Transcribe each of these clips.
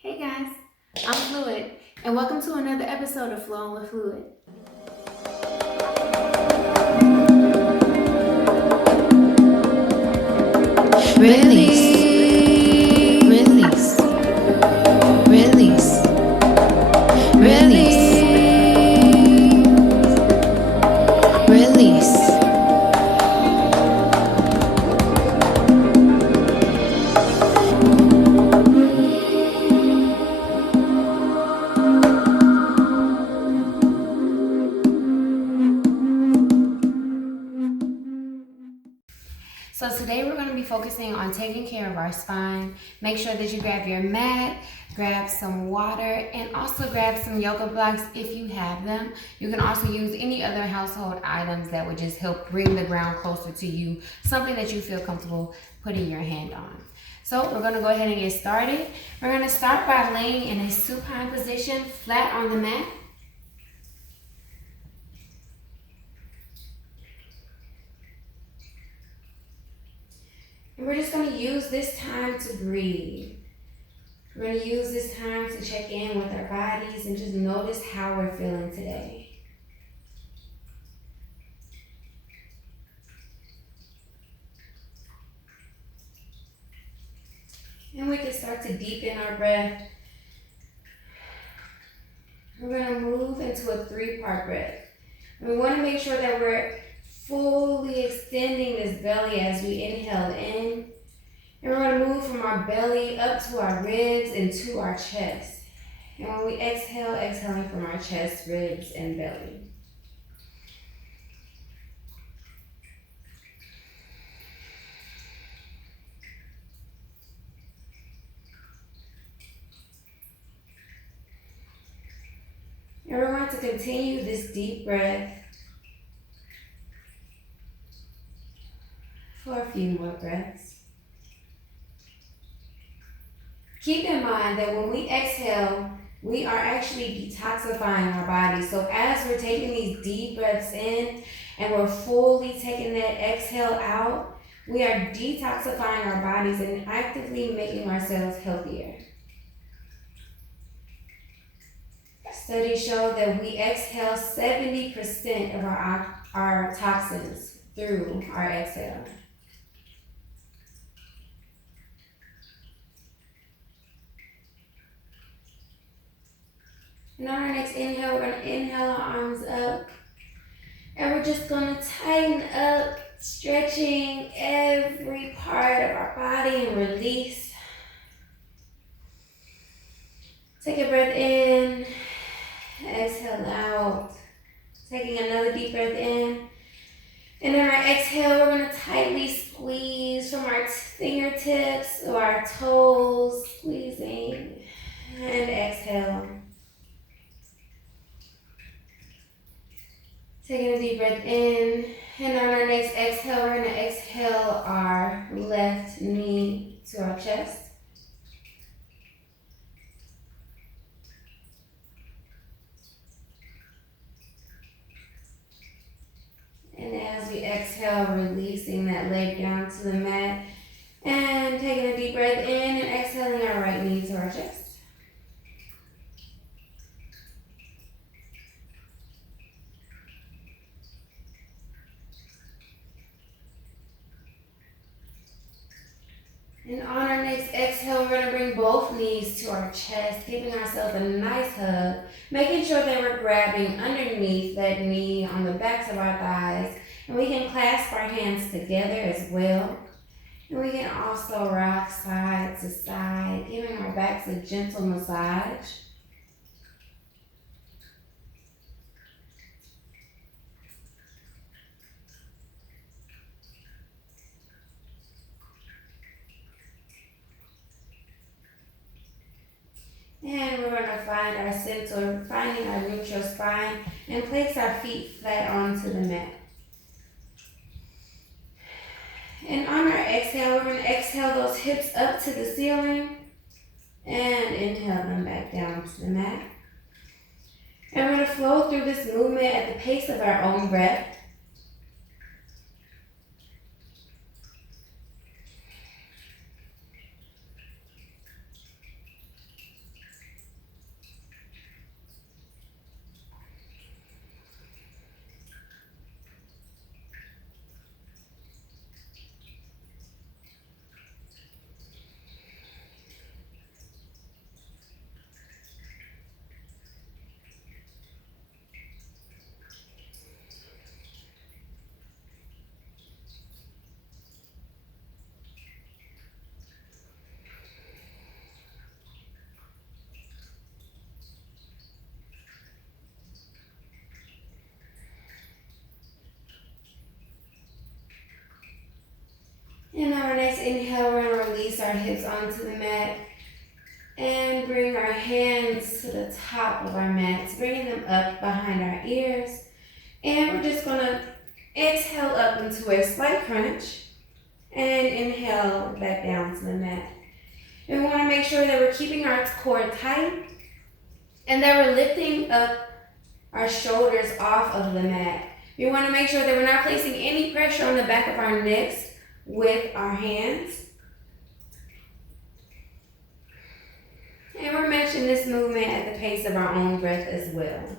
Hey guys, I'm Fluid, and welcome to another episode of Flowing with Fluid. Release, release, release, release, release. So today we're going to be focusing on taking care of our spine. Make sure that you grab your mat, grab some water, and also grab some yoga blocks if you have them. You can also use any other household items that would just help bring the ground closer to you, something that you feel comfortable putting your hand on. So we're going to go ahead and get started. We're going to start by laying in a supine position, flat on the mat. And we're just going to use this time to breathe. We're going to use this time to check in with our bodies and just notice how we're feeling today. And we can start to deepen our breath. We're going to move into a 3-part breath. And we want to make sure that we're fully extending this belly as we inhale in. And we're going to move from our belly up to our ribs and to our chest. And when we exhale, exhaling from our chest, ribs, and belly. And we're going to continue this deep breath for a few more breaths. Keep in mind that when we exhale, we are actually detoxifying our body. So as we're taking these deep breaths in and we're fully taking that exhale out, we are detoxifying our bodies and actively making ourselves healthier. Studies show that we exhale 70% of our toxins through our exhale. And on our next inhale, we're going to inhale our arms up. And we're just going to tighten up, stretching every part of our body and release. Take a breath in, exhale out. Taking another deep breath in. And on our exhale, we're going to tightly squeeze from our fingertips to our toes, squeezing, and exhale. Taking a deep breath in, and on our next exhale, we're going to exhale our left knee to our chest. And as we exhale, releasing that leg down to the mat, and taking a deep breath in and exhaling our right knee to our chest. And on our next exhale, we're going to bring both knees to our chest, giving ourselves a nice hug, making sure that we're grabbing underneath that knee on the backs of our thighs. And we can clasp our hands together as well. And we can also rock side to side, giving our backs a gentle massage. And we're going to find our center, finding our neutral spine, and place our feet flat onto the mat. And on our exhale, we're going to exhale those hips up to the ceiling and inhale them back down to the mat. And we're going to flow through this movement at the pace of our own breath. next inhale, we're going to release our hips onto the mat and bring our hands to the top of our mats, bringing them up behind our ears. And we're just going to exhale up into a slight crunch and inhale back down to the mat. And we want to make sure that we're keeping our core tight and that we're lifting up our shoulders off of the mat. We want to make sure that we're not placing any pressure on the back of our necks with our hands. And we're matching this movement at the pace of our own breath as well.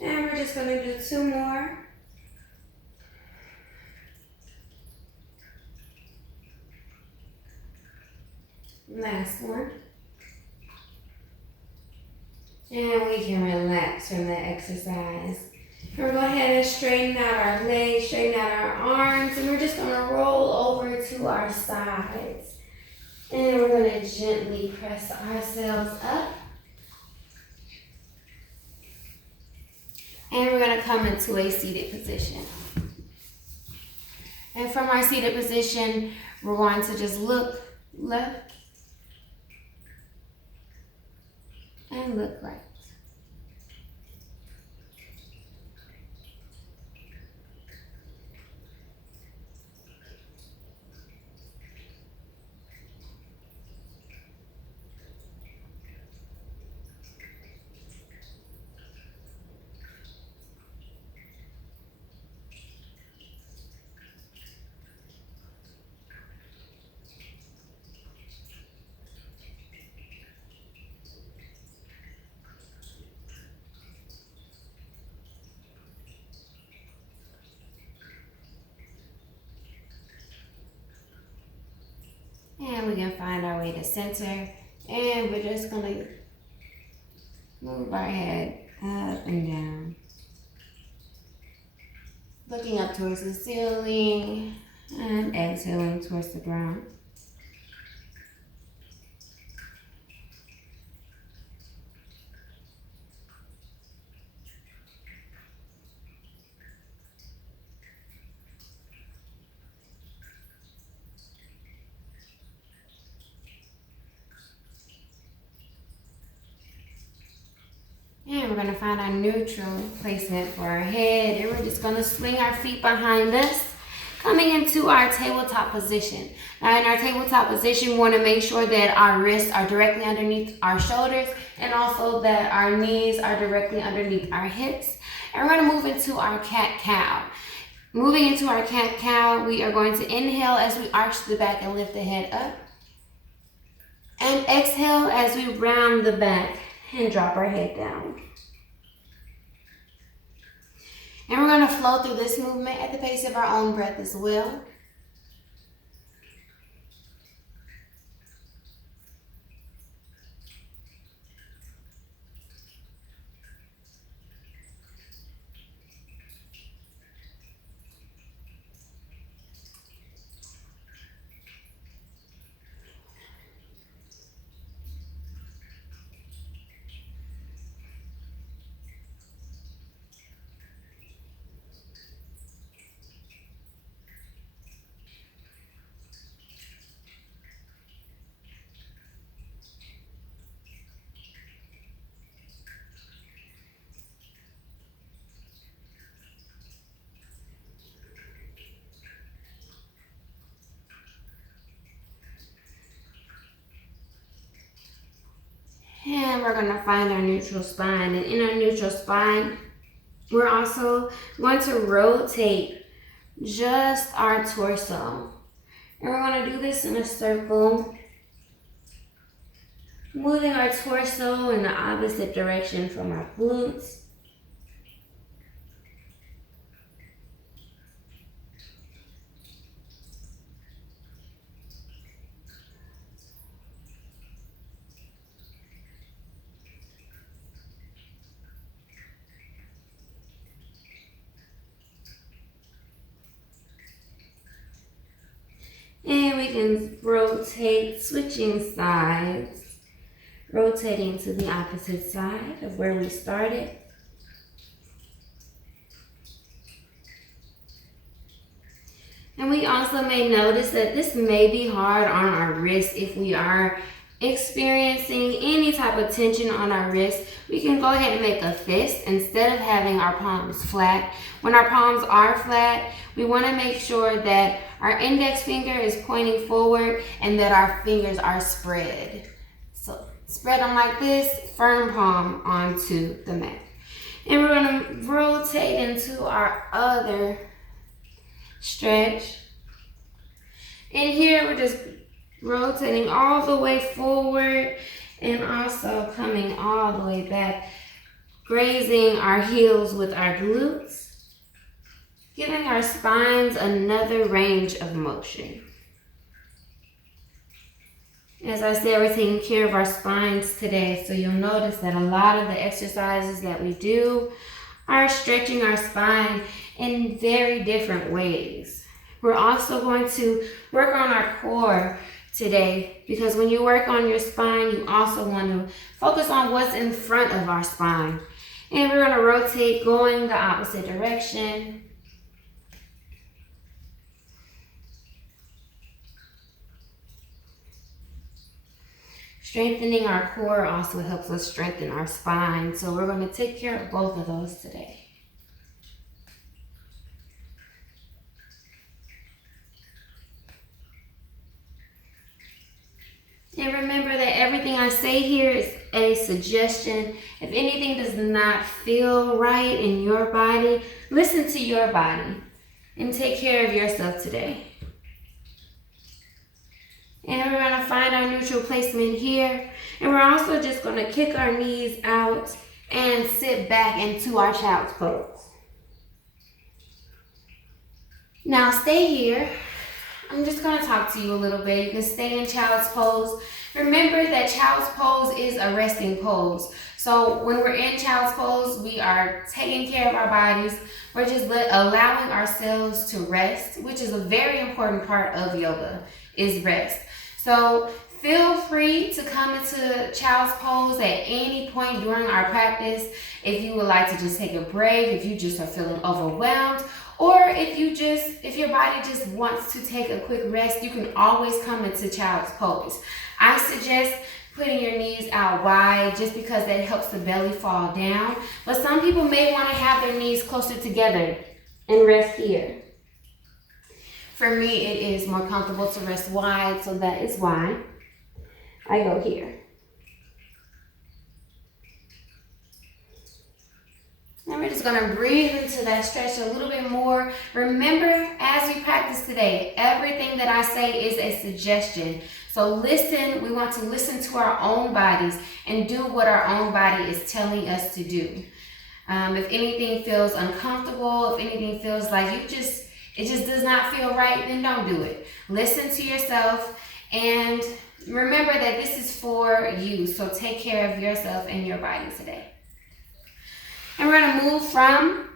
And we're just going to do 2 more. Last one. And we can relax from that exercise. And we're going to go ahead and straighten out our legs, straighten out our arms, and we're just going to roll over to our sides. And we're going to gently press ourselves up. And we're going to come into a seated position. And from our seated position, we're going to just look left and look right. And we can find our way to center. And we're just going to move our head up and down. Looking up towards the ceiling and exhaling towards the ground. And we're going to find our neutral placement for our head. And we're just going to swing our feet behind us, coming into our tabletop position. Now in our tabletop position, we want to make sure that our wrists are directly underneath our shoulders and also that our knees are directly underneath our hips. And we're going to move into our cat-cow. Moving into our cat-cow, we are going to inhale as we arch the back and lift the head up. And exhale as we round the back and drop our head down. And we're going to flow through this movement at the pace of our own breath as well. And we're going to find our neutral spine. And in our neutral spine, we're also going to rotate just our torso. And we're going to do this in a circle, moving our torso in the opposite direction from our glutes. we can rotate, switching sides, rotating to the opposite side of where we started. And we also may notice that this may be hard on our wrist. If we are experiencing any type of tension on our wrist, we can go ahead and make a fist instead of having our palms flat. When our palms are flat, we want to make sure that our index finger is pointing forward and that our fingers are spread. So spread them like this, firm palm onto the mat. And we're going to rotate into our other stretch. And here we're just rotating all the way forward and also coming all the way back, grazing our heels with our glutes, giving our spines another range of motion. As I said, we're taking care of our spines today, so you'll notice that a lot of the exercises that we do are stretching our spine in very different ways. We're also going to work on our core today, because when you work on your spine, you also want to focus on what's in front of our spine. And we're going to rotate going the opposite direction. Strengthening our core also helps us strengthen our spine, so we're going to take care of both of those today. And remember that everything I say here is a suggestion. If anything does not feel right in your body, listen to your body and take care of yourself today. And we're going to find our neutral placement here. And we're also just going to kick our knees out and sit back into our child's pose. Now stay here. I'm just going to talk to you a little bit. You can stay in child's pose. Remember that child's pose is a resting pose. So when we're in child's pose, we are taking care of our bodies. We're just allowing ourselves to rest, which is a very important part of yoga, is rest. So feel free to come into child's pose at any point during our practice. If you would like to just take a break, if you just are feeling overwhelmed, or if your body just wants to take a quick rest, you can always come into child's pose. I suggest putting your knees out wide just because that helps the belly fall down. But some people may want to have their knees closer together and rest here. For me, it is more comfortable to rest wide, so that is why I go here. And we're just going to breathe into that stretch a little bit more. Remember, as we practice today, everything that I say is a suggestion. So listen, we want to listen to our own bodies and do what our own body is telling us to do. If anything feels uncomfortable, if anything feels like it just does not feel right, then don't do it. Listen to yourself and remember that this is for you. So take care of yourself and your body today. And we're going to move from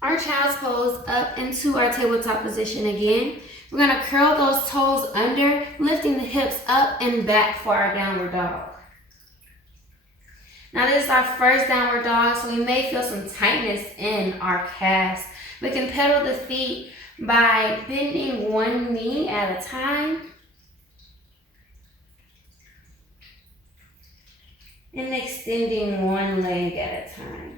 our child's pose up into our tabletop position again. We're going to curl those toes under, lifting the hips up and back for our downward dog. Now this is our first downward dog, so we may feel some tightness in our calves. We can pedal the feet by bending one knee at a time and extending one leg at a time.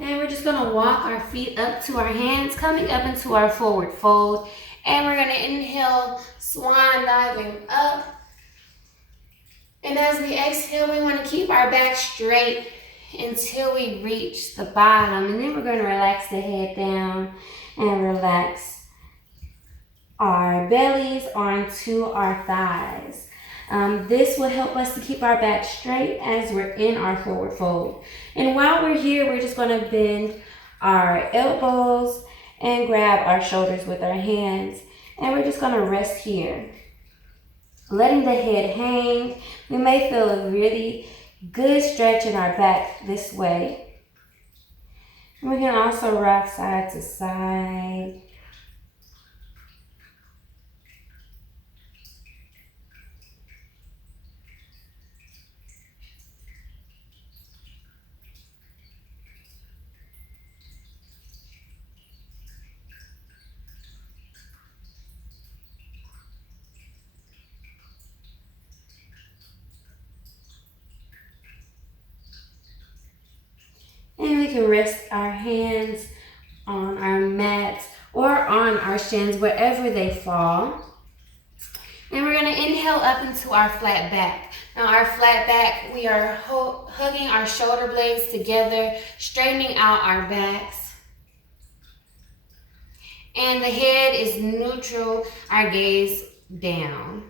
And we're just going to walk our feet up to our hands, coming up into our forward fold. And we're going to inhale, swan diving up. And as we exhale, we want to keep our back straight until we reach the bottom. And then we're going to relax the head down and relax our bellies onto our thighs. This will help us to keep our back straight as we're in our forward fold. And while we're here, we're just going to bend our elbows and grab our shoulders with our hands. And we're just gonna rest here, letting the head hang. We may feel a really good stretch in our back this way. We can also rock side to side. And we can rest our hands on our mats or on our shins, wherever they fall. And we're gonna inhale up into our flat back. Now our flat back, we are hugging our shoulder blades together, straightening out our backs. And the head is neutral, our gaze down.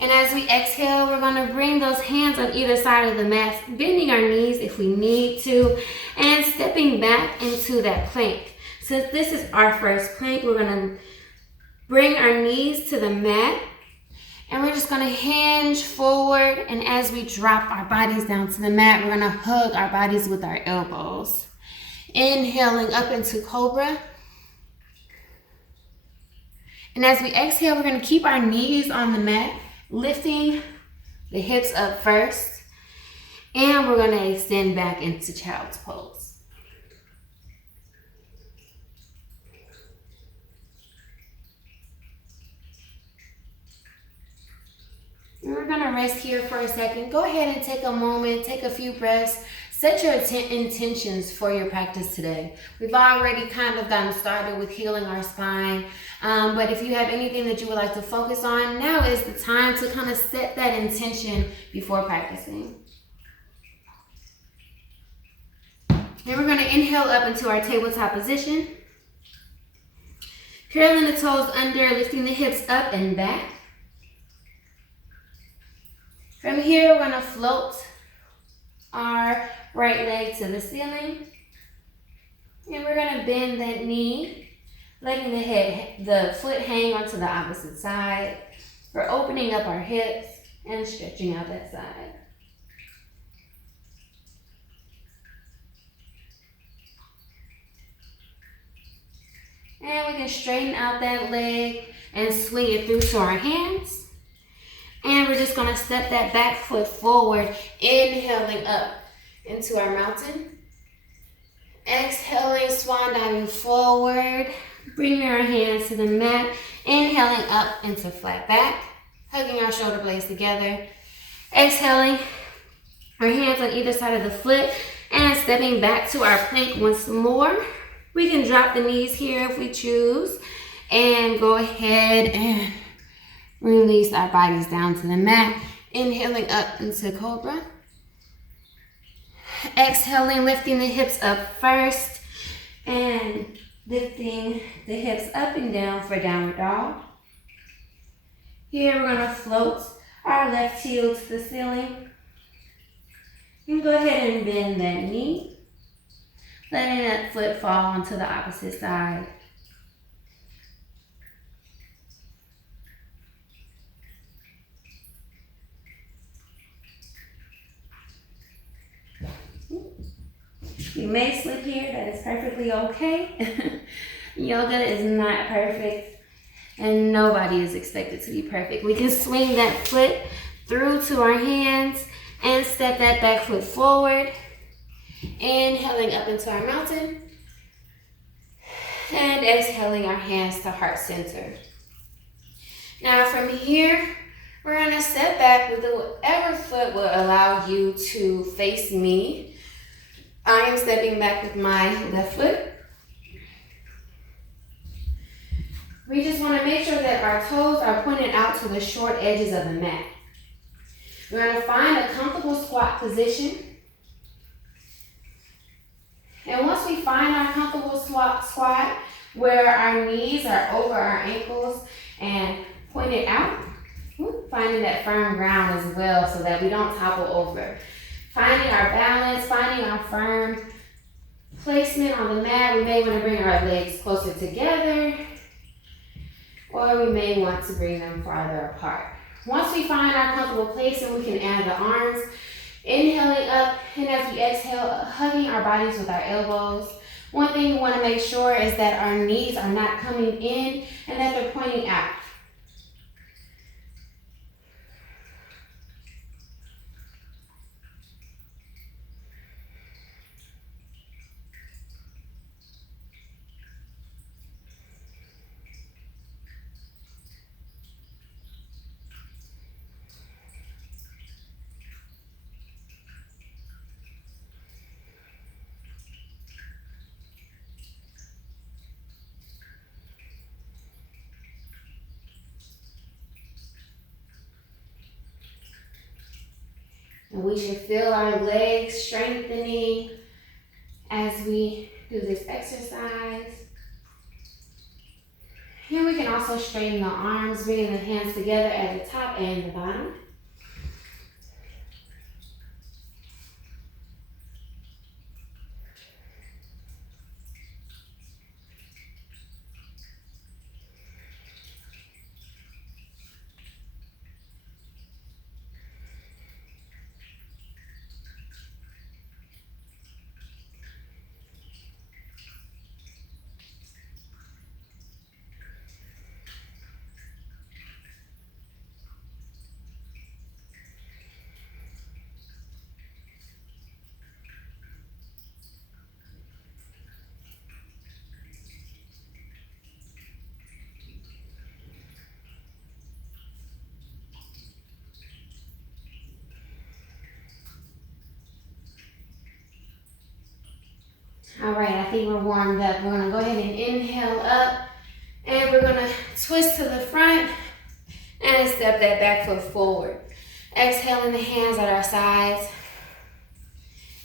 And as we exhale, we're going to bring those hands on either side of the mat, bending our knees if we need to, and stepping back into that plank. Since this is our first plank, we're going to bring our knees to the mat, and we're just going to hinge forward. And as we drop our bodies down to the mat, we're going to hug our bodies with our elbows. Inhaling up into cobra. And as we exhale, we're going to keep our knees on the mat, lifting the hips up first, and we're going to extend back into child's pose. And we're going to rest here for a second. Go ahead and take a moment, take a few breaths. Set your intentions for your practice today. We've already kind of gotten started with healing our spine, but if you have anything that you would like to focus on, now is the time to kind of set that intention before practicing. And we're going to inhale up into our tabletop position. Curling the toes under, lifting the hips up and back. From here, we're going to float our right leg to the ceiling. And we're going to bend that knee, letting the foot hang onto the opposite side. We're opening up our hips and stretching out that side. And we can straighten out that leg and swing it through to our hands. And we're just gonna step that back foot forward, inhaling up into our mountain. Exhaling, swan diving forward, bringing our hands to the mat, inhaling up into flat back, hugging our shoulder blades together. Exhaling, our hands on either side of the foot, and stepping back to our plank once more. We can drop the knees here if we choose, and go ahead and release our bodies down to the mat. Inhaling up into cobra. Exhaling, lifting the hips up first, and lifting the hips up and down for downward dog. Here we're going to float our left heel to the ceiling. You can go ahead and bend that knee, letting that foot fall onto the opposite side. You may slip here, that is perfectly okay. Yoga is not perfect, and nobody is expected to be perfect. We can swing that foot through to our hands and step that back foot forward. Inhaling up into our mountain, and exhaling our hands to heart center. Now from here, we're going to step back with whatever foot will allow you to face me. I am stepping back with my left foot. We just want to make sure that our toes are pointed out to the short edges of the mat. We're going to find a comfortable squat position. And once we find our comfortable squat where our knees are over our ankles and pointed out, finding that firm ground as well so that we don't topple over. Finding our balance, finding our firm placement on the mat, we may want to bring our legs closer together, or we may want to bring them farther apart. Once we find our comfortable placement, we can add the arms, inhaling up, and as we exhale, hugging our bodies with our elbows. One thing we want to make sure is that our knees are not coming in and that they're pointing out. And we should feel our legs strengthening as we do this exercise. And we can also straighten the arms, bringing the hands together at the top and the bottom. All right, I think we're warmed up. We're gonna go ahead and inhale up, and we're gonna twist to the front and step that back foot forward. Exhaling the hands at our sides.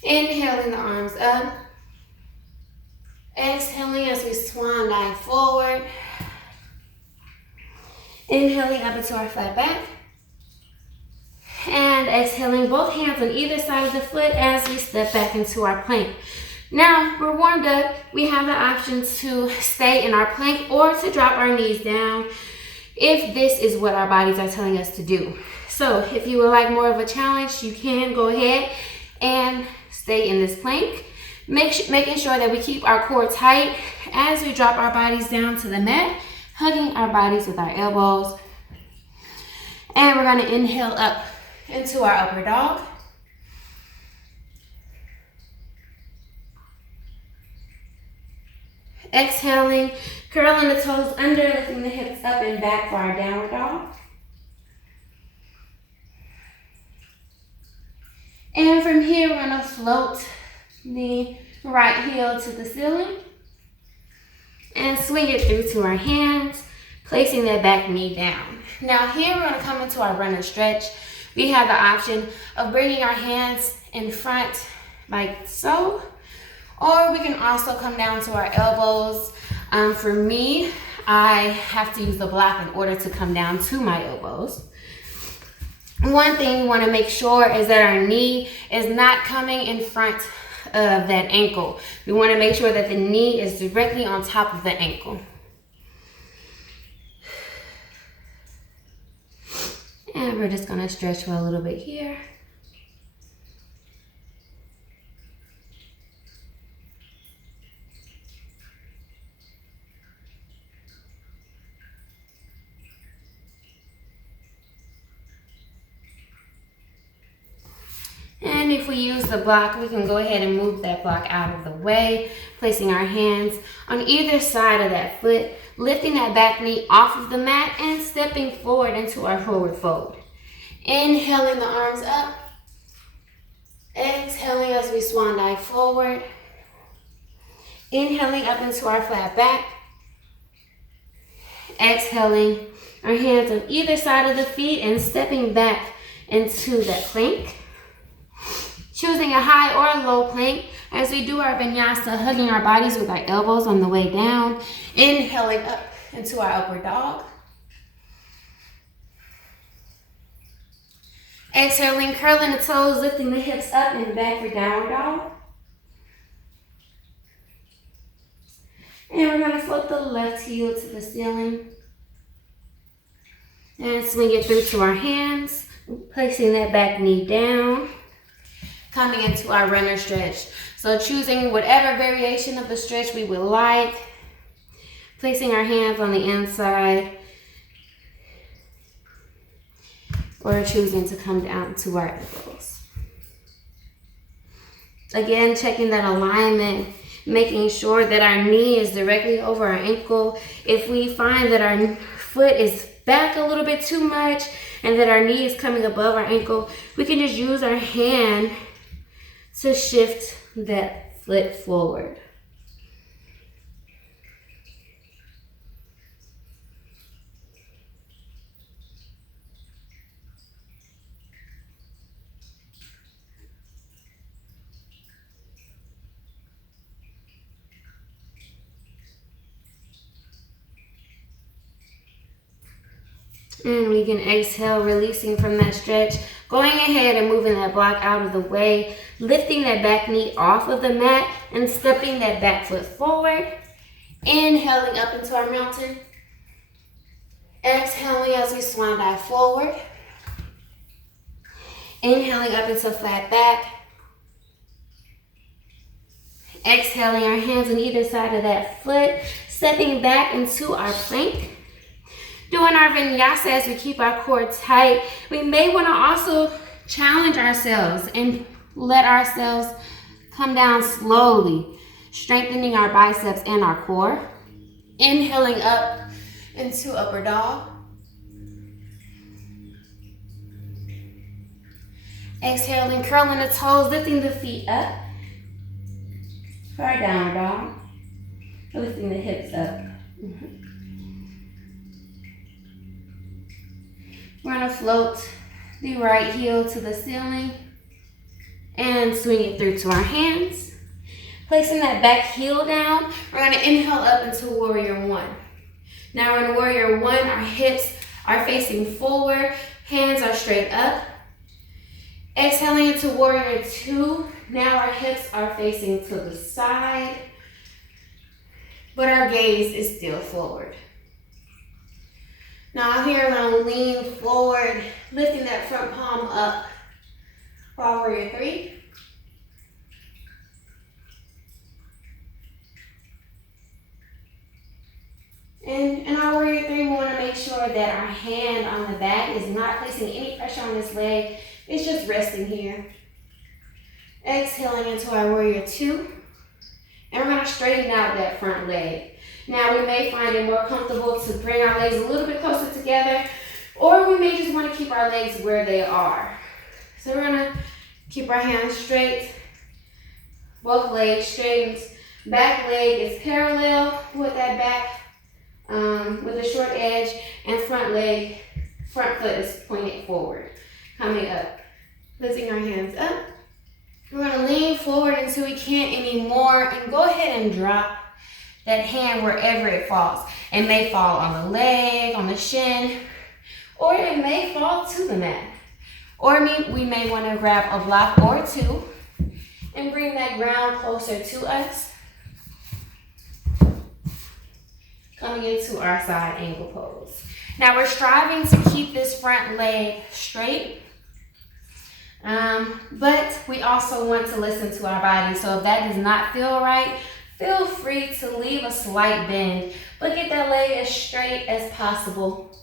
Inhaling the arms up. Exhaling as we swan dive forward. Inhaling up into our flat back. And exhaling both hands on either side of the foot as we step back into our plank. Now we're warmed up, we have the option to stay in our plank or to drop our knees down if this is what our bodies are telling us to do. So if you would like more of a challenge, you can go ahead and stay in this plank. Making sure that we keep our core tight as we drop our bodies down to the mat, hugging our bodies with our elbows. And we're gonna inhale up into our upper dog. Exhaling, curling the toes under, lifting the hips up and back for our downward dog. And from here, we're gonna float the right heel to the ceiling and swing it through to our hands, placing that back knee down. Now here, we're gonna come into our runner stretch. We have the option of bringing our hands in front like so, or we can also come down to our elbows. For me, I have to use the block in order to come down to my elbows. One thing we want to make sure is that our knee is not coming in front of that ankle. We want to make sure that the knee is directly on top of the ankle. And we're just going to stretch for a little bit here. And if we use the block, we can go ahead and move that block out of the way, placing our hands on either side of that foot, lifting that back knee off of the mat and stepping forward into our forward fold. Inhaling the arms up, exhaling as we swan dive forward, inhaling up into our flat back, exhaling our hands on either side of the feet and stepping back into that plank. Choosing a high or a low plank as we do our vinyasa, hugging our bodies with our elbows on the way down. Inhaling up into our upward dog. Exhaling, curling the toes, lifting the hips up and back for downward dog. And we're going to float the left heel to the ceiling. And swing it through to our hands, placing that back knee down, coming into our runner stretch. So choosing whatever variation of the stretch we would like, placing our hands on the inside, or choosing to come down to our elbows. Again, checking that alignment, making sure that our knee is directly over our ankle. If we find that our foot is back a little bit too much and that our knee is coming above our ankle, we can just use our hand to shift that foot forward. And we can exhale, releasing from that stretch, going ahead and moving that block out of the way, lifting that back knee off of the mat and stepping that back foot forward. Inhaling up into our mountain. Exhaling as we swan dive forward. Inhaling up into flat back. Exhaling our hands on either side of that foot, stepping back into our plank. Doing our vinyasa as we keep our core tight. We may want to also challenge ourselves and let ourselves come down slowly, strengthening our biceps and our core. Inhaling up into upward dog. Exhaling, curling the toes, lifting the feet up for our downward dog. Lifting the hips up. We're going to float the right heel to the ceiling and swing it through to our hands. Placing that back heel down, we're going to inhale up into warrior one. Now we're in warrior one, our hips are facing forward, hands are straight up. Exhaling into warrior two, now our hips are facing to the side, but our gaze is still forward. Now here we're going to lean forward, lifting that front palm up for our warrior three. And in our warrior three, we want to make sure that our hand on the back is not placing any pressure on this leg. It's just resting here. Exhaling into our warrior two. And we're going to straighten out that front leg. Now we may find it more comfortable to bring our legs a little bit closer together, or we may just want to keep our legs where they are. So we're going to keep our hands straight, both legs straightened. Back leg is parallel with that back, with a short edge, and front foot is pointed forward, coming up. Lifting our hands up. We're going to lean forward until we can't anymore, and go ahead and drop that hand wherever it falls. It may fall on the leg, on the shin, or it may fall to the mat. Or we may want to grab a block or two and bring that ground closer to us. Coming into our side angle pose. Now we're striving to keep this front leg straight, but we also want to listen to our body. So if that does not feel right, feel free to leave a slight bend, but get that leg as straight as possible.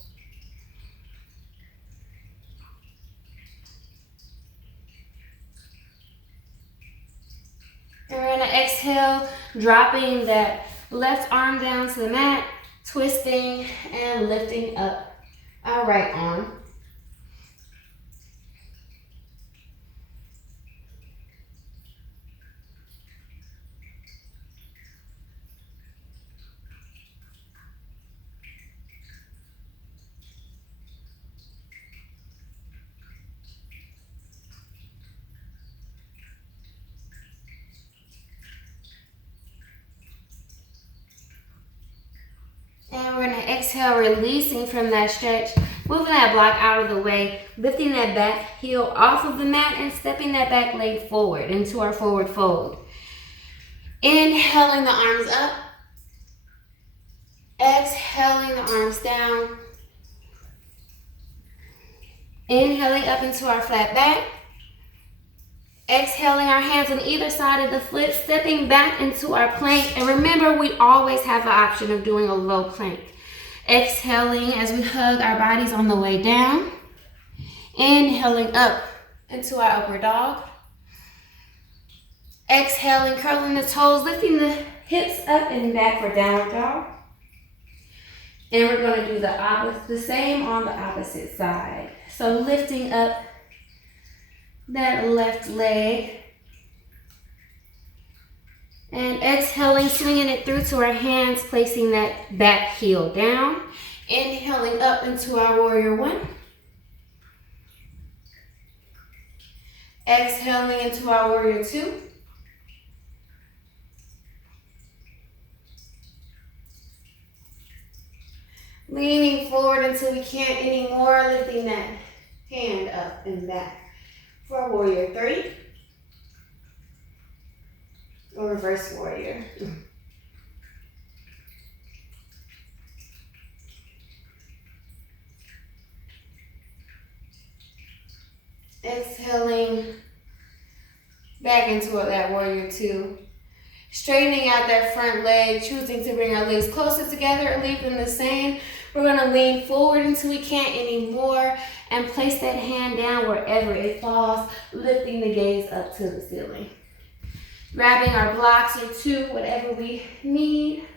And we're gonna exhale, dropping that left arm down to the mat, twisting and lifting up our right arm. And we're going to exhale, releasing from that stretch, moving that block out of the way, lifting that back heel off of the mat and stepping that back leg forward into our forward fold. Inhaling the arms up, Exhaling the arms down. Inhaling up into our flat back. Exhaling our hands on either side of the foot, stepping back into our plank. And remember, we always have the option of doing a low plank. Exhaling as we hug our bodies on the way down. Inhaling up into our upward dog. Exhaling, curling the toes, lifting the hips up and back for downward dog. And we're going to do the same on the opposite side. So lifting up that left leg. And exhaling, swinging it through to our hands, placing that back heel down. Inhaling up into our warrior one. Exhaling into our warrior two. Leaning forward until we can't anymore, lifting that hand up and back for warrior three. Or reverse warrior. Exhaling back into that warrior two. Straightening out that front leg, choosing to bring our legs closer together or leave them the same. We're going to lean forward until we can't anymore and place that hand down wherever it falls, lifting the gaze up to the ceiling. Grabbing our blocks or two, whatever we need.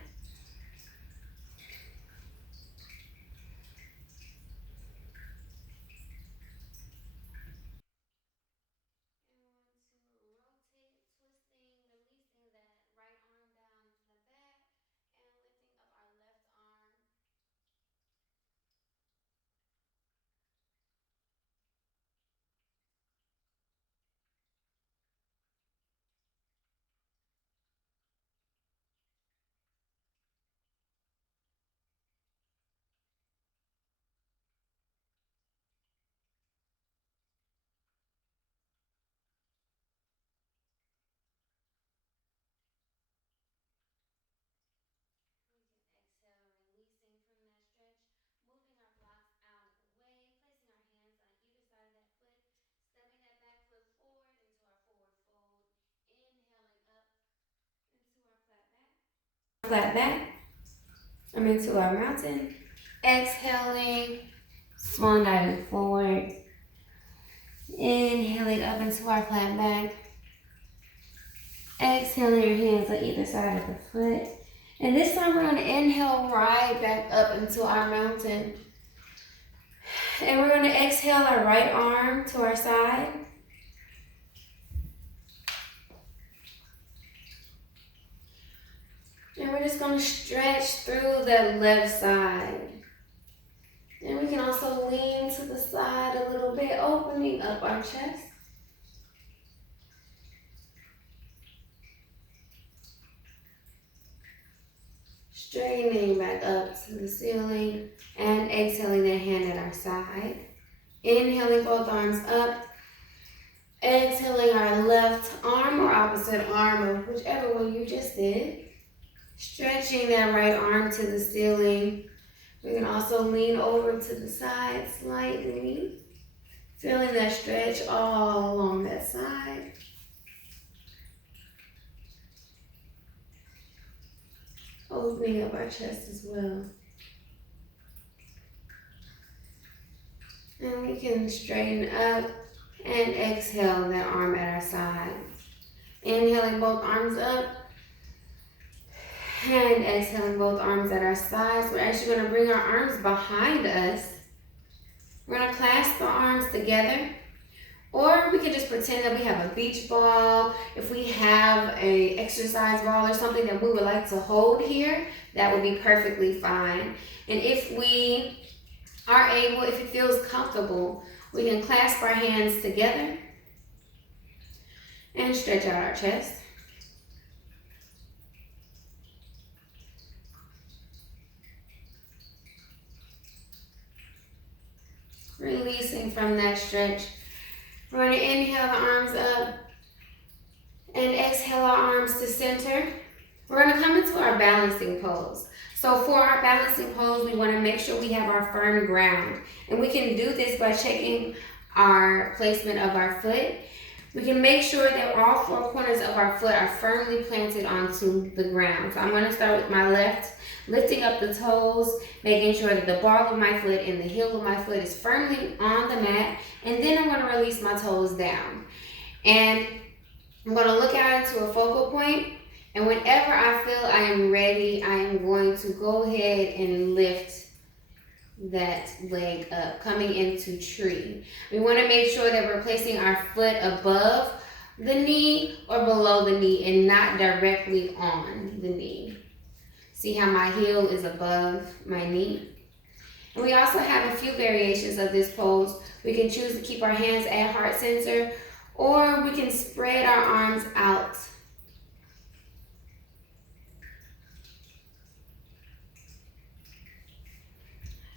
Flat back. I'm into our mountain. Exhaling, swan diving forward. Inhaling up into our flat back. Exhaling your hands on either side of the foot. And this time we're going to inhale right back up into our mountain. And we're going to exhale our right arm to our side. And we're just going to stretch through that left side. And we can also lean to the side a little bit, opening up our chest. Straightening back up to the ceiling and exhaling that hand at our side. Inhaling both arms up. Exhaling our left arm or opposite arm, or whichever one you just did. Stretching that right arm to the ceiling. We can also lean over to the side slightly. Feeling that stretch all along that side. Opening up our chest as well. And we can straighten up and exhale that arm at our side. Inhaling both arms up. And exhaling both arms at our sides. We're actually going to bring our arms behind us. We're going to clasp the arms together. Or we can just pretend that we have a beach ball. If we have an exercise ball or something that we would like to hold here, that would be perfectly fine. And if we are able, if it feels comfortable, we can clasp our hands together and stretch out our chest. Releasing from that stretch. We're going to inhale the arms up and exhale our arms to center. We're going to come into our balancing pose. So for our balancing pose, we want to make sure we have our firm ground. And we can do this by checking our placement of our foot. We can make sure that all four corners of our foot are firmly planted onto the ground. So I'm going to start with my left, lifting up the toes, making sure that the ball of my foot and the heel of my foot is firmly on the mat. And then I'm going to release my toes down. And I'm going to look out into a focal point. And whenever I feel I am ready, I am going to go ahead and lift that leg up, coming into tree. We want to make sure that we're placing our foot above the knee or below the knee and not directly on the knee. See how my heel is above my knee? And we also have a few variations of this pose. We can choose to keep our hands at heart center, or we can spread our arms out.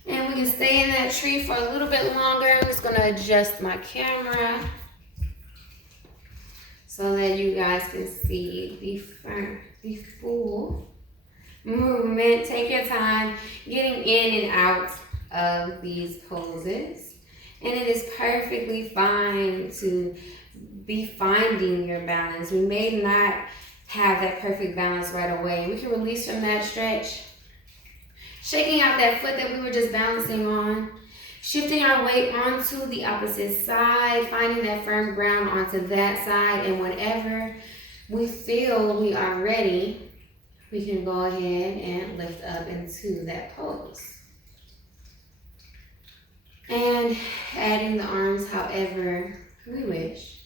And we can stay in that tree for a little bit longer. I'm just going to adjust my camera so that you guys can see the full movement. Take your time getting in and out of these poses. And it is perfectly fine to be finding your balance. We may not have that perfect balance right away. We can release from that stretch. Shaking out that foot that we were just balancing on. Shifting our weight onto the opposite side. Finding that firm ground onto that side. And whenever we feel we are ready, we can go ahead and lift up into that pose. And adding the arms however we wish.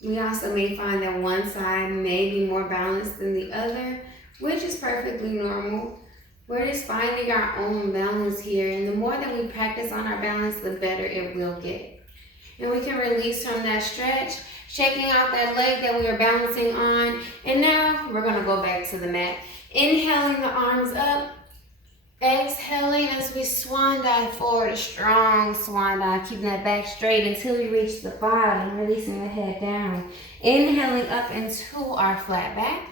We also may find that one side may be more balanced than the other, which is perfectly normal. We're just finding our own balance here, and the more that we practice on our balance, the better it will get. And we can release from that stretch, shaking out that leg that we are balancing on. And now we're gonna go back to the mat. Inhaling the arms up, exhaling as we swan dive forward, a strong swan dive, keeping that back straight until we reach the bottom, releasing the head down. Inhaling up into our flat back.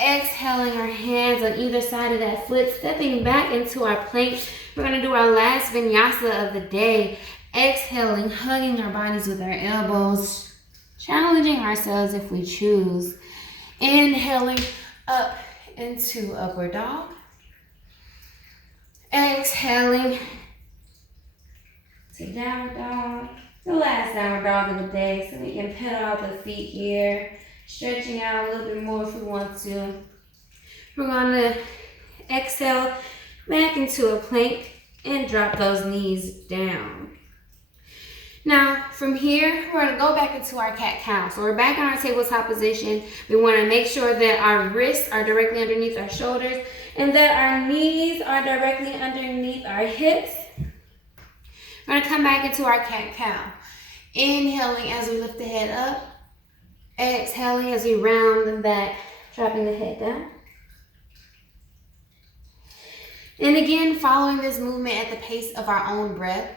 Exhaling our hands on either side of that foot, stepping back into our plank. We're gonna do our last vinyasa of the day. Exhaling, hugging our bodies with our elbows, challenging ourselves if we choose. Inhaling up into upward dog. Exhaling to downward dog, the last downward dog of the day, so we can pedal the feet here, stretching out a little bit more if we want to. We're going to exhale back into a plank and drop those knees down. Now, from here, we're going to go back into our cat-cow. So we're back in our tabletop position. We want to make sure that our wrists are directly underneath our shoulders and that our knees are directly underneath our hips. We're going to come back into our cat-cow. Inhaling as we lift the head up. Exhaling as we round the back, dropping the head down. And again, following this movement at the pace of our own breath.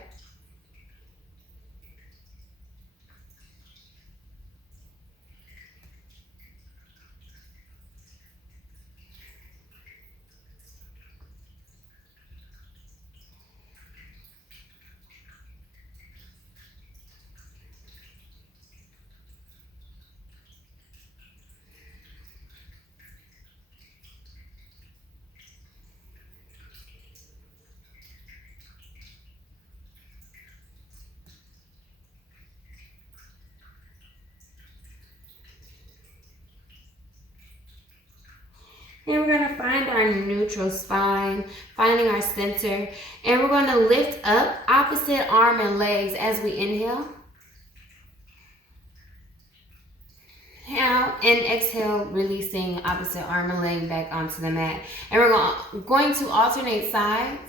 And we're going to find our neutral spine, finding our center. And we're going to lift up opposite arm and legs as we inhale. Now, and exhale, releasing opposite arm and leg back onto the mat. And we're going to alternate sides,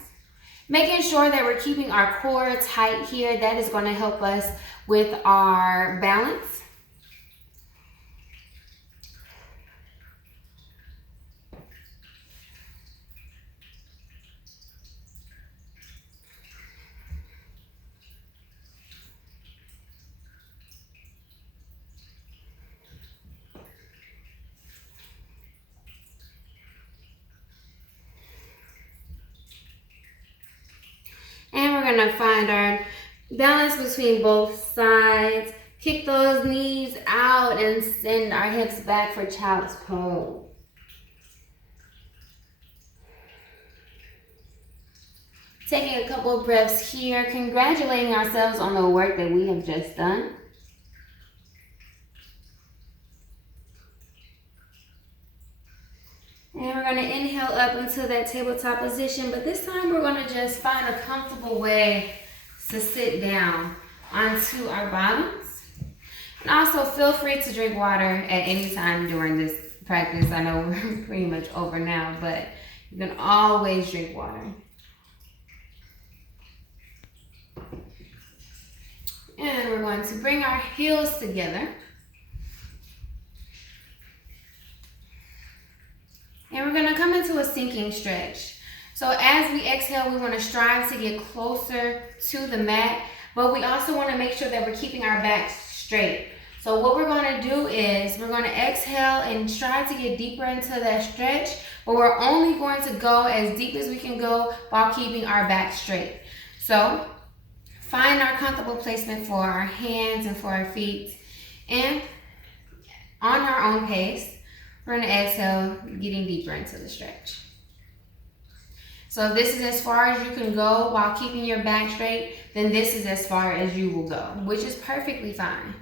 making sure that we're keeping our core tight here. That is going to help us with our balance. gonna find our balance between both sides. Kick those knees out and send our hips back for child's pose. Taking a couple of breaths here, congratulating ourselves on the work that we have just done. And we're going to inhale up into that tabletop position, but this time we're going to just find a comfortable way to sit down onto our bottoms. And also feel free to drink water at any time during this practice. I know we're pretty much over now, but you can always drink water. And we're going to bring our heels together. And we're going to come into a sinking stretch. So as we exhale, we want to strive to get closer to the mat, but we also want to make sure that we're keeping our back straight. So what we're going to do is we're going to exhale and strive to get deeper into that stretch, but we're only going to go as deep as we can go while keeping our back straight. So find our comfortable placement for our hands and for our feet. And on our own pace, we're going to exhale, getting deeper into the stretch. So if this is as far as you can go while keeping your back straight, then this is as far as you will go, which is perfectly fine.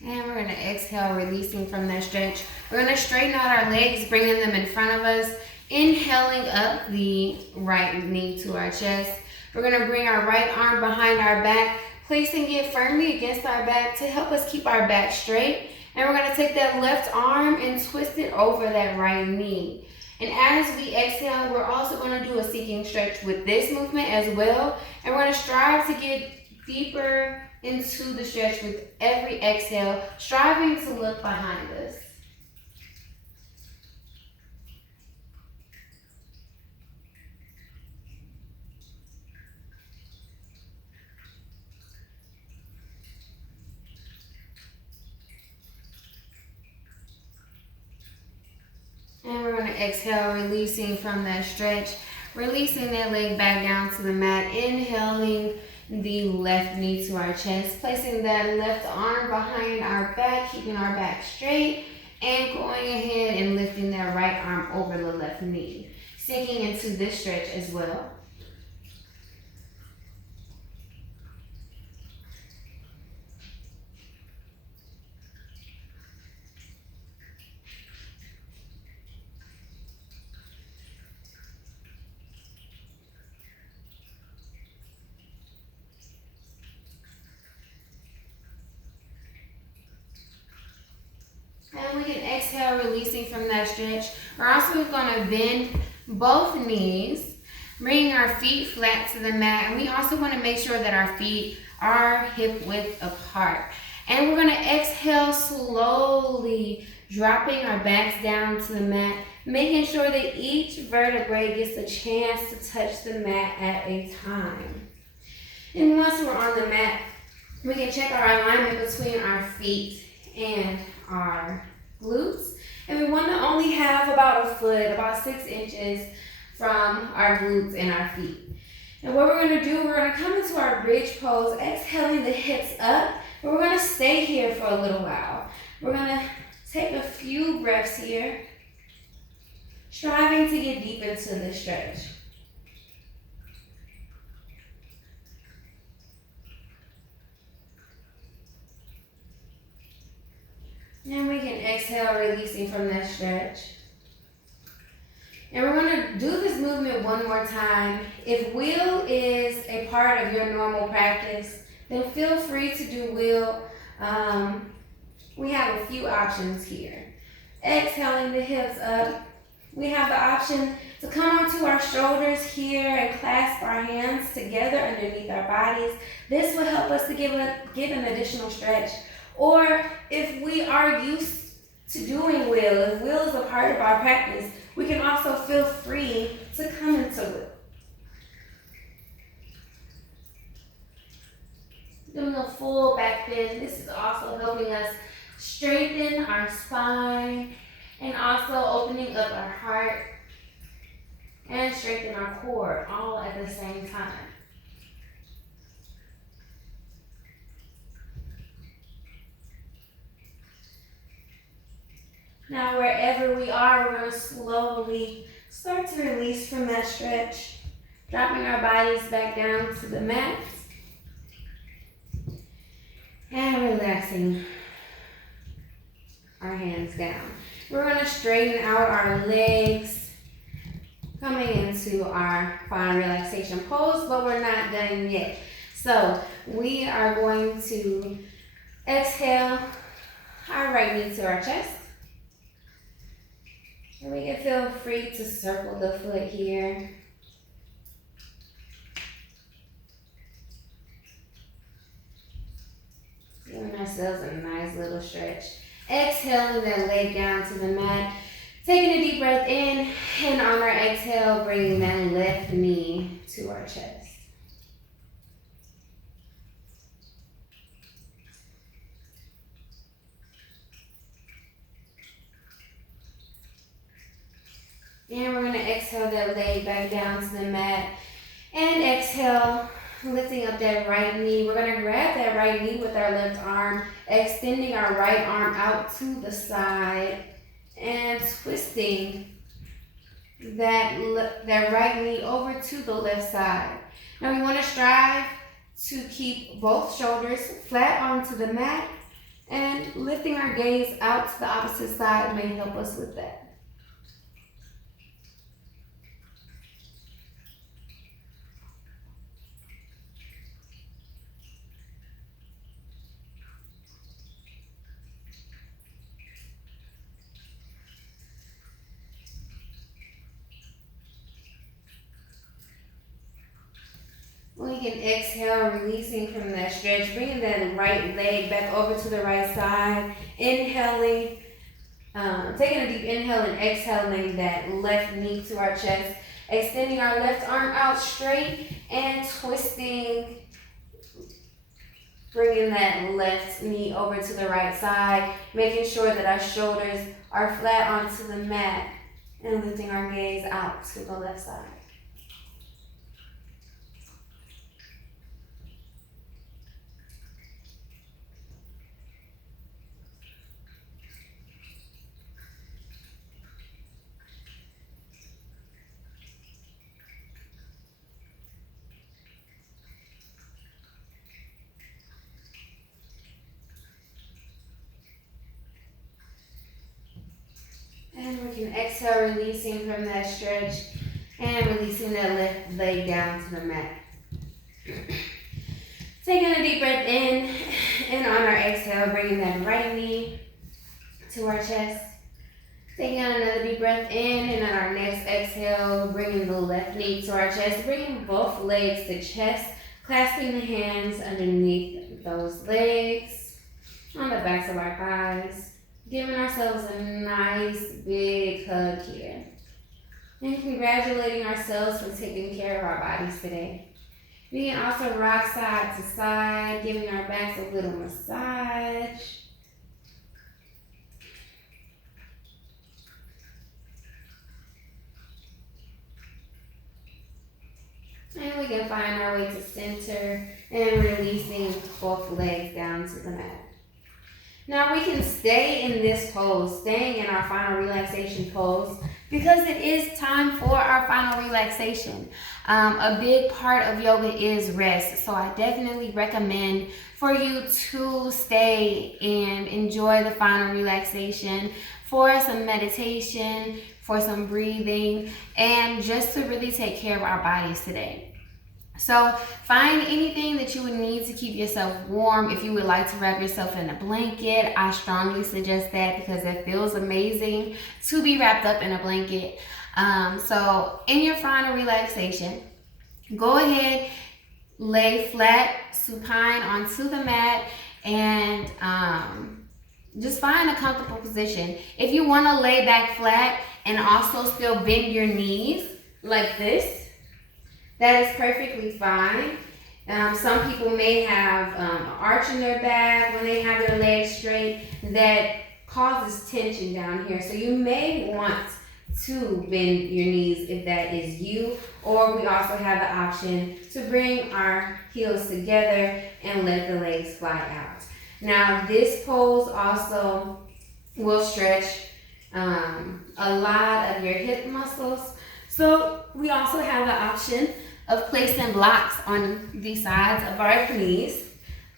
And we're going to exhale, releasing from that stretch. We're going to straighten out our legs, bringing them in front of us. Inhaling up the right knee to our chest. We're going to bring our right arm behind our back, placing it firmly against our back to help us keep our back straight. And we're going to take that left arm and twist it over that right knee. And as we exhale, we're also going to do a sinking stretch with this movement as well. And we're going to strive to get deeper into the stretch with every exhale, striving to look behind us. And we're going to exhale, releasing from that stretch, releasing that leg back down to the mat, inhaling the left knee to our chest, placing that left arm behind our back, keeping our back straight, and going ahead and lifting that right arm over the left knee, sinking into this stretch as well. And we can exhale, releasing from that stretch. We're also going to bend both knees, bringing our feet flat to the mat. And we also want to make sure that our feet are hip width apart. And we're going to exhale slowly, dropping our backs down to the mat, making sure that each vertebrae gets a chance to touch the mat at a time. And once we're on the mat, we can check our alignment between our feet and our glutes. And we want to only have about a foot, about 6 inches from our glutes and our feet. And what we're going to do, we're going to come into our bridge pose, exhaling the hips up. But we're going to stay here for a little while. We're going to take a few breaths here, striving to get deep into the stretch. And we can exhale, releasing from that stretch. And we're going to do this movement one more time. If wheel is a part of your normal practice, then feel free to do wheel. We have a few options here. Exhaling the hips up, we have the option to come onto our shoulders here and clasp our hands together underneath our bodies. This will help us to give an additional stretch. Or if we are used to doing wheel, if wheel is a part of our practice, we can also feel free to come into wheel. Doing a full back bend. This is also helping us strengthen our spine and also opening up our heart and strengthen our core all at the same time. Now wherever we are, we're going to slowly start to release from that stretch, dropping our bodies back down to the mat and relaxing our hands down. We're going to straighten out our legs, coming into our final relaxation pose, but we're not done yet. So we are going to exhale our right knee to our chest. And we can feel free to circle the foot here. Giving ourselves a nice little stretch. Exhaling that leg down to the mat. Taking a deep breath in, and on our exhale, bringing that left knee to our chest. And we're going to exhale that leg back down to the mat. And exhale, lifting up that right knee. We're going to grab that right knee with our left arm, extending our right arm out to the side and twisting that right knee over to the left side. Now we want to strive to keep both shoulders flat onto the mat, and lifting our gaze out to the opposite side may help us with that. We can exhale, releasing from that stretch, bringing that right leg back over to the right side, inhaling, taking a deep inhale and exhaling that left knee to our chest, extending our left arm out straight and twisting, bringing that left knee over to the right side, making sure that our shoulders are flat onto the mat and lifting our gaze out to the left side. And we can exhale, releasing from that stretch and releasing that left leg down to the mat. Taking a deep breath in, and on our exhale, bringing that right knee to our chest. Taking another deep breath in, and on our next exhale, bringing the left knee to our chest, bringing both legs to chest, clasping the hands underneath those legs, on the backs of our thighs. Giving ourselves a nice big hug here. And congratulating ourselves for taking care of our bodies today. We can also rock side to side, giving our backs a little massage. And we can find our way to center and releasing both legs down to the mat. Now we can stay in this pose, staying in our final relaxation pose, because it is time for our final relaxation. A big part of yoga is rest, so I definitely recommend for you to stay and enjoy the final relaxation for some meditation, for some breathing, and just to really take care of our bodies today. So find anything that you would need to keep yourself warm. If you would like to wrap yourself in a blanket, I strongly suggest that because it feels amazing to be wrapped up in a blanket. So in your final relaxation, go ahead, lay flat, supine onto the mat, and just find a comfortable position. If you want to lay back flat and also still bend your knees like this, that is perfectly fine. Some people may have an arch in their back when they have their legs straight that causes tension down here. So you may want to bend your knees if that is you, or we also have the option to bring our heels together and let the legs fly out. Now this pose also will stretch a lot of your hip muscles. So we also have the option of placing blocks on the sides of our knees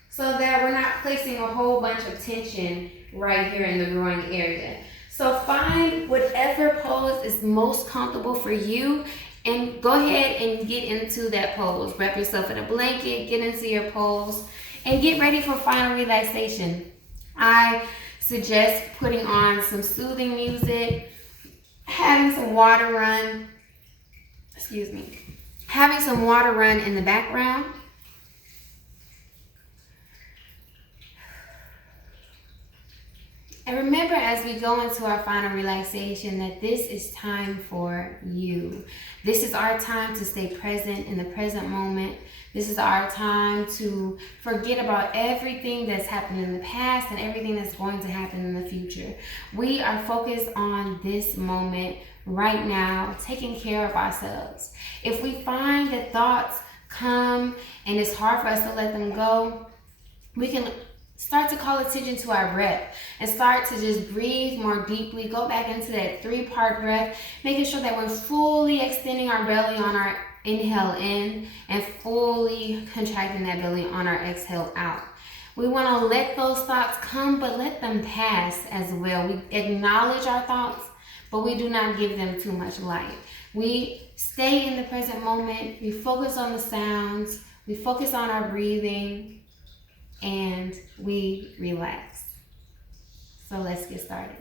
so that we're not placing a whole bunch of tension right here in the groin area. So find whatever pose is most comfortable for you and go ahead and get into that pose. Wrap yourself in a blanket, get into your pose, and get ready for final relaxation. I suggest putting on some soothing music, having some water run, having some water run in the background. And remember, as we go into our final relaxation, that this is time for you. This is our time to stay present in the present moment. This is our time to forget about everything that's happened in the past and everything that's going to happen in the future. We are focused on this moment right now, taking care of ourselves. If we find that thoughts come and it's hard for us to let them go, we can start to call attention to our breath and start to just breathe more deeply. Go back into that 3-part breath, making sure that we're fully extending our belly on our inhale in and fully contracting that belly on our exhale out. We want to let those thoughts come, but let them pass as well. We acknowledge our thoughts, but we do not give them too much light. We stay in the present moment. We focus on the sounds. We focus on our breathing. And we relax. So let's get started.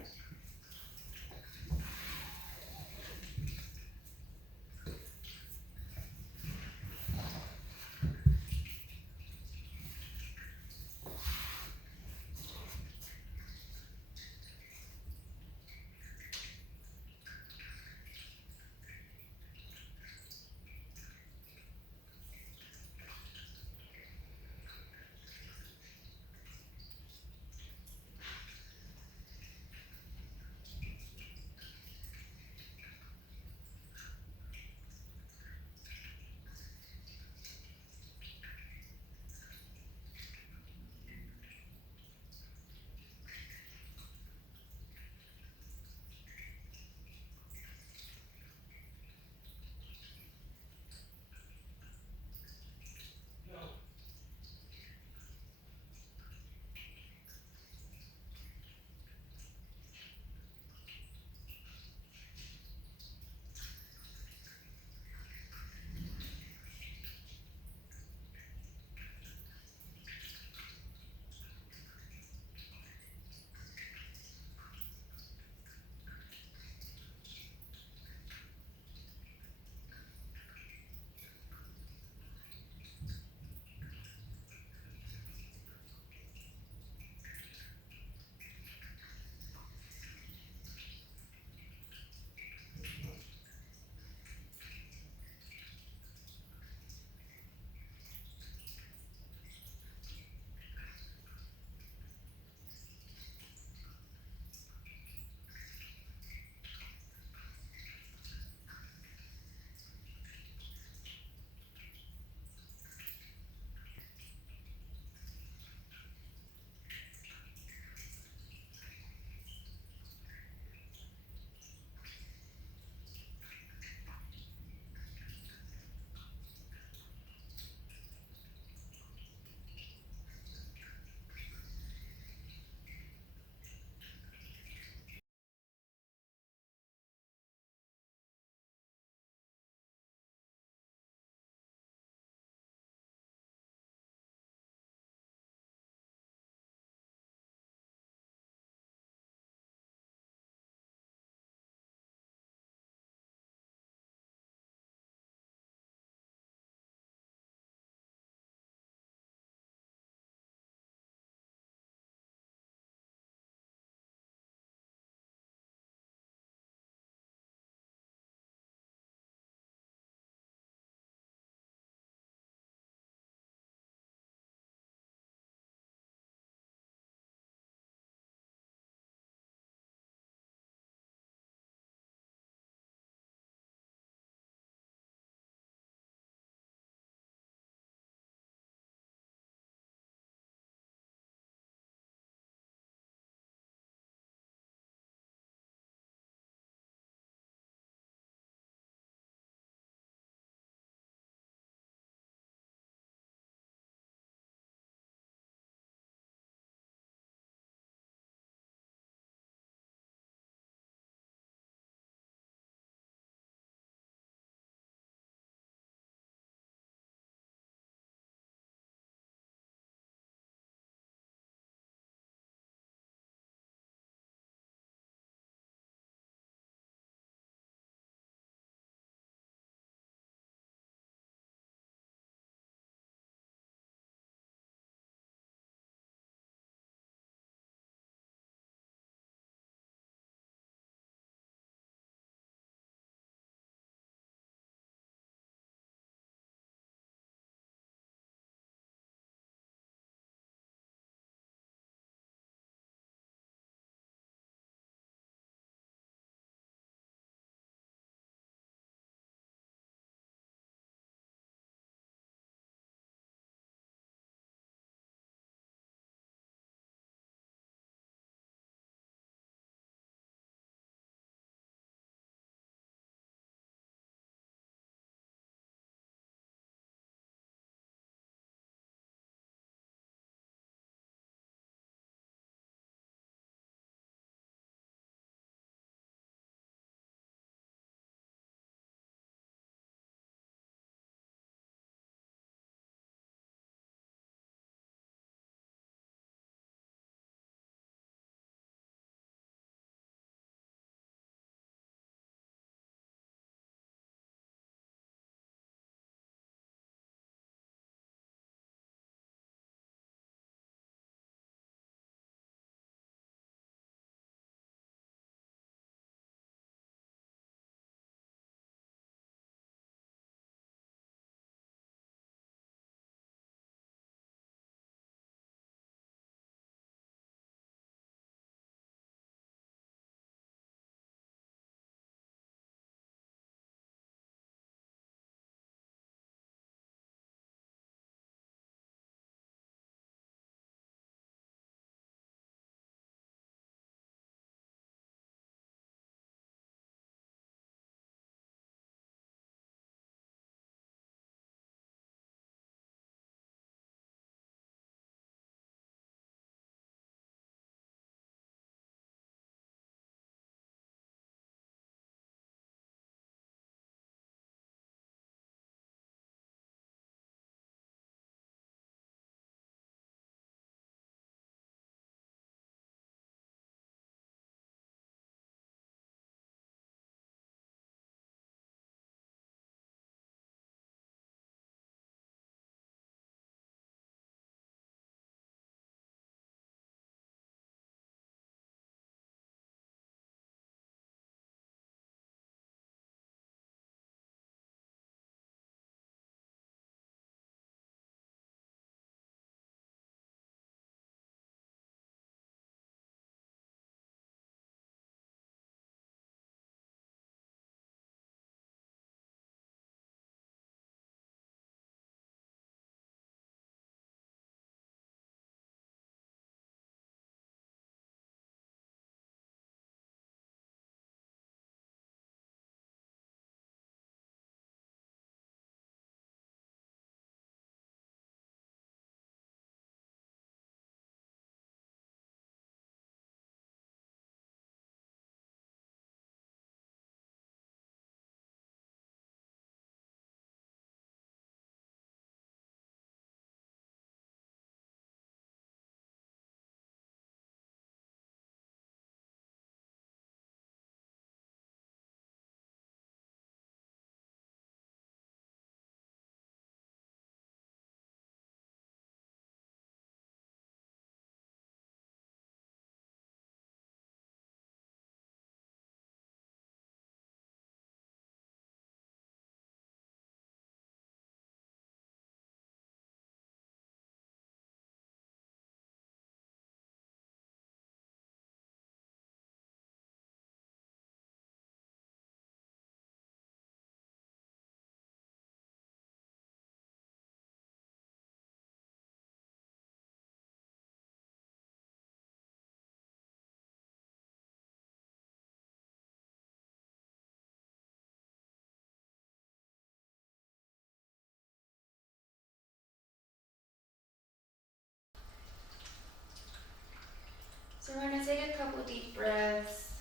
deep breaths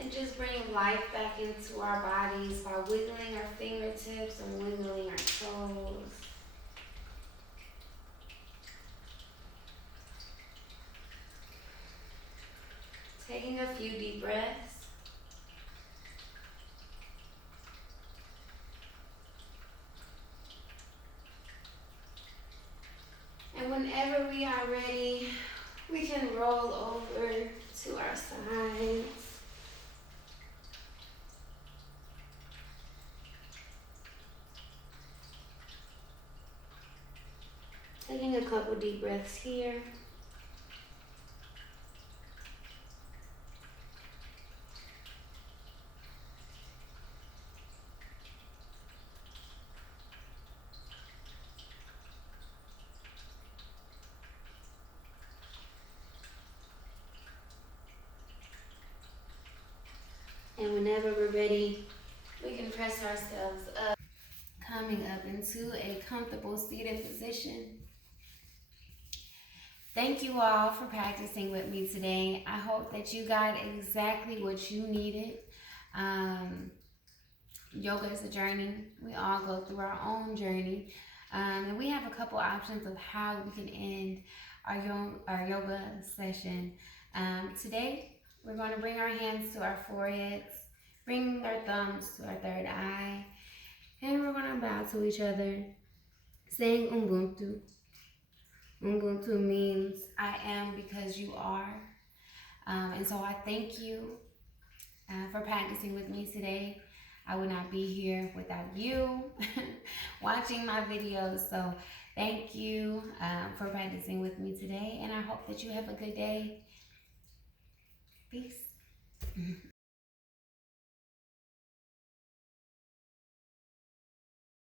and just bring life back into our bodies by wiggling our fingertips and wiggling our toes. Taking a few deep breaths. And whenever we are ready, we can roll over to our sides. Taking a couple deep breaths here. And whenever we're ready, we can press ourselves up, coming up into a comfortable seated position. Thank you all for practicing with me today. I hope that you got exactly what you needed. Yoga is a journey. We all go through our own journey. And we have a couple options of how we can end our yoga session. Today, we're going to bring our hands to our foreheads, bring our thumbs to our third eye, and we're going to bow to each other, saying Ubuntu. Ubuntu means I am because you are. And so I thank you for practicing with me today. I would not be here without you watching my videos. So thank you for practicing with me today. And I hope that you have a good day. Peace.